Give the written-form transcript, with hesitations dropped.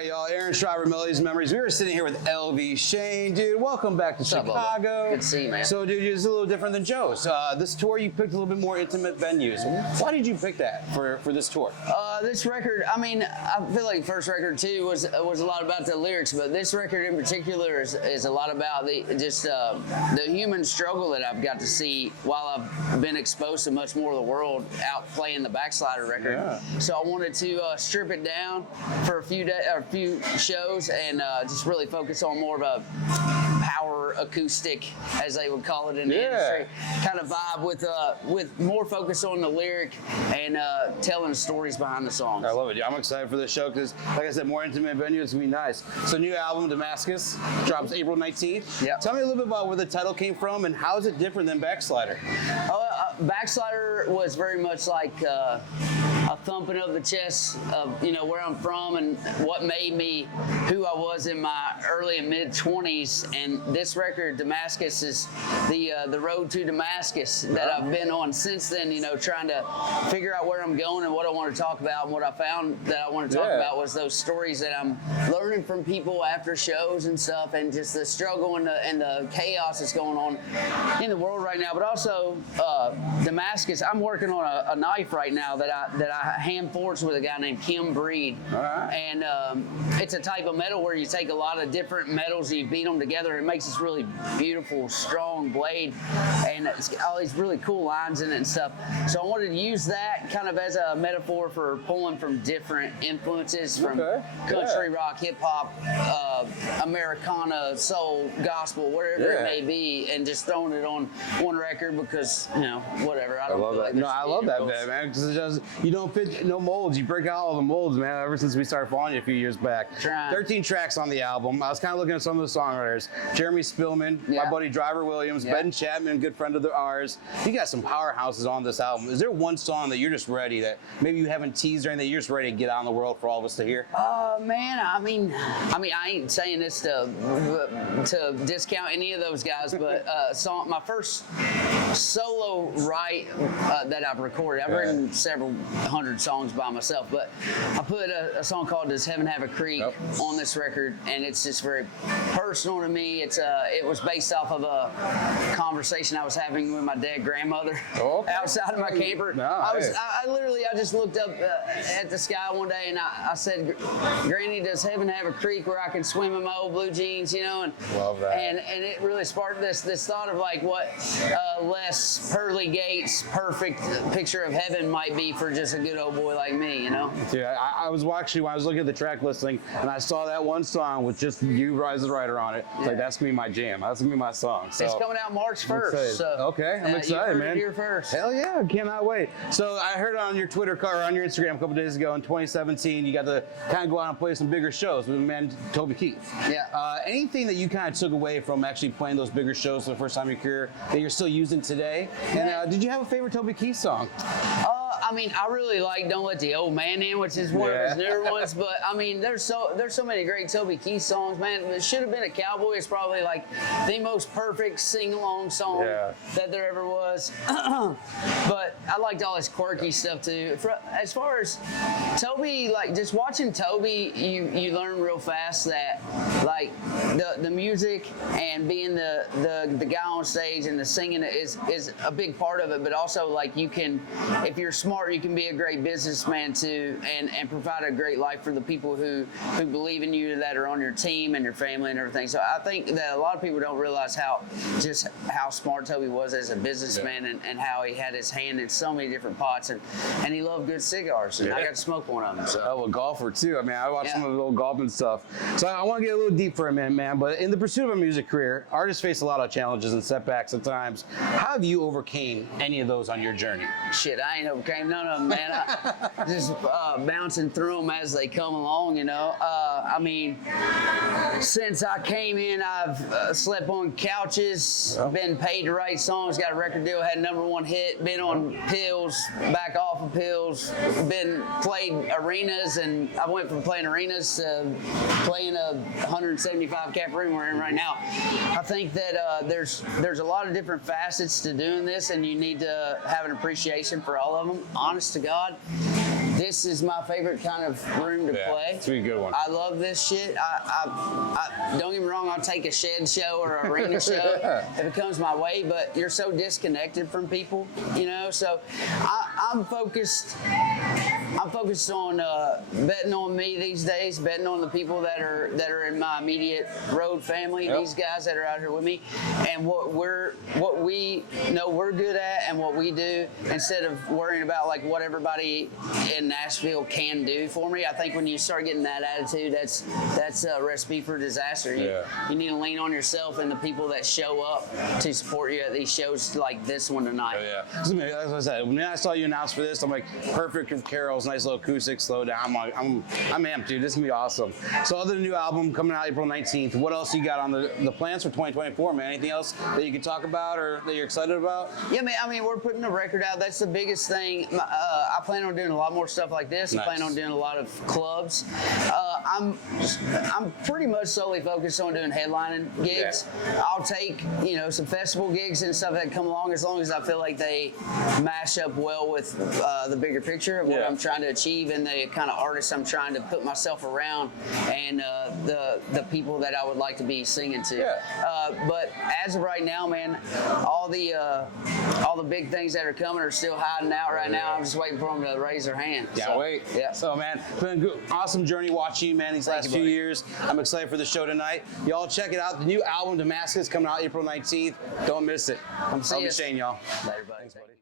right, y'all. Aaron Shriver, Melodies Memories. We were sitting here with Elvie. Shane, dude, welcome back to Chicago. Good to see you, man. So, dude, it's a little different than Joe's. This tour, you picked a little bit more intimate venues. Why did you pick that for this tour? This record, I mean, I feel like first record too was a lot about the lyrics, but this record in particular is a lot about the human struggle that I've got to see while I've been exposed to much more of the world out playing the Backslider record. Yeah. So I wanted to strip it down for a few shows and just really focus on more of a power acoustic, as they would call it in the industry, kind of vibe with more focus on the lyric and telling stories behind the songs. I love it. I'm excited for this show because, like I said, more intimate venue. It's gonna be nice. So, new album Damascus drops April 19th. Yeah. Tell me a little bit about where the title came from and how is it different than Backslider? Backslider was very much like a thumping of the chest of where I'm from and what made me who I was in my early and mid 20s. And this record, Damascus, is the road to Damascus that I've been on since then. Trying to figure out where I'm going and what I want to talk about. And what I found that I want to talk about was those stories that I'm learning from people after shows and stuff, and just the struggle and the chaos that's going on in the world right now. But also Damascus, I'm working on a knife right now that I hand forged with a guy named Kim Breed. And it's a type of metal where you take a lot of different metals and you beat them together. It makes this really beautiful, strong blade, and it's got all these really cool lines in it and stuff. So I wanted to use that kind of as a metaphor for pulling from different influences from country, rock, hip hop, Americana, soul, gospel, whatever it may be, and just throwing it on one record because, whatever. I love that. I love that, man, because you don't fit no molds. You break out all the molds, man, ever since we started following you a few years back. 13 tracks on the album. I was kind of looking at some of the songwriters. Jeremy Spillman, my buddy Driver Williams, Ben Chapman, good friend of ours. You got some powerhouses on this album. Is there one song that you're just ready, that maybe you haven't teased or anything, that you're just ready to get out in the world for all of us to hear? Man, I mean, I ain't saying this to discount any of those guys, but my first solo write that I've recorded. I've written several hundred songs by myself, but I put a song called "Does Heaven Have a Creek" on this record, and it's just very personal to me. It was based off of a conversation I was having with my dead grandmother outside of my camper. I just looked up at the sky one day and I said, "Granny, does heaven have a creek where I can swim in my old blue jeans?" And love that. And it really sparked this thought of like what Les Pearly Gates' perfect picture of heaven might be for just a good old boy like me, Yeah, I was actually, when I was looking at the track listing and I saw that one song with just you, Rise the Rider, on it. It's like, that's gonna be my jam. That's gonna be my song. So it's coming out March 1st. So okay, I'm excited, man. You heard it here first. Hell yeah, cannot wait. So I heard on your Twitter or on your Instagram a couple days ago in 2017, you got to kind of go out and play some bigger shows with man Toby Keith. Yeah. Anything that you kind of took away from actually playing those bigger shows for the first time in your career that you're still using today? And did you have a favorite Toby Keith song? I mean, I really like "Don't Let the Old Man In," which is one of his newer ones. But I mean, there's so many great Toby Keith songs, man. It Should Have Been a Cowboy is probably like the most perfect sing-along song that there ever was. But I liked all his quirky stuff too. As far as Toby, like just watching Toby, you learn real fast that like the music and being the guy on stage and the singing is a big part of it. But also like you can, if you're smart, you can be a great businessman too, and provide a great life for the people who believe in you, that are on your team and your family and everything. So I think that a lot of people don't realize how smart Toby was as a businessman and how he had his hand in so many different pots, and he loved good cigars, and I got to smoke one of them. So. Oh, a golfer too. I mean, I watched some of his old golfing stuff. So I want to get a little deep for a minute, man. But in the pursuit of a music career, artists face a lot of challenges and setbacks at times. How have you overcame any of those on your journey? Shit, I ain't overcame none of them, man. I just bouncing through them as they come along, I mean, since I came in, I've slept on couches, been paid to write songs, got a record deal, had #1 hit, been on pills, back off of pills, played arenas, and I went from playing arenas to playing a 175 cap room we're in right now. I think that there's a lot of different facets to doing this, and you need to have an appreciation for all of them. Honest to God, this is my favorite kind of room to play. It's a really good one. I love this shit. I don't get me wrong, I'll take a shed show or an arena show if it comes my way, but you're so disconnected from people, you know? So I'm focused on betting on me these days, betting on the people that are in my immediate road family, these guys that are out here with me, and what we know we're good at and what we do, instead of worrying about like what everybody in Nashville can do for me. I think when you start getting that attitude, that's a recipe for disaster. You need to lean on yourself and the people that show up to support you at these shows like this one tonight. As I said, when I saw you announce for this, I'm like, perfect for Carol's nice little acoustic slow down. I'm amped, dude. This is gonna be awesome. So other than the new album coming out April 19th, what else you got on the plans for 2024, man? Anything else that you can talk about or that you're excited about? Yeah, man. I mean, we're putting a record out. That's the biggest thing. I plan on doing a lot more stuff like this. Nice. I plan on doing a lot of clubs. I'm pretty much solely focused on doing headlining gigs. I'll take some festival gigs and stuff that come along, as long as I feel like they mash up well with the bigger picture of what I'm trying to achieve and the kind of artists I'm trying to put myself around, and the people that I would like to be singing to. But as of right now, man, all the big things that are coming are still hiding out right now. I'm just waiting for them to raise their hand. Can't wait. Yeah. So, man, it's been an awesome journey watching you, man, these last few years. I'm excited for the show tonight. Y'all check it out. The new album, Damascus, coming out April 19th. Don't miss it. Come see us. Shane, y'all. Later, buddy. Thanks, buddy.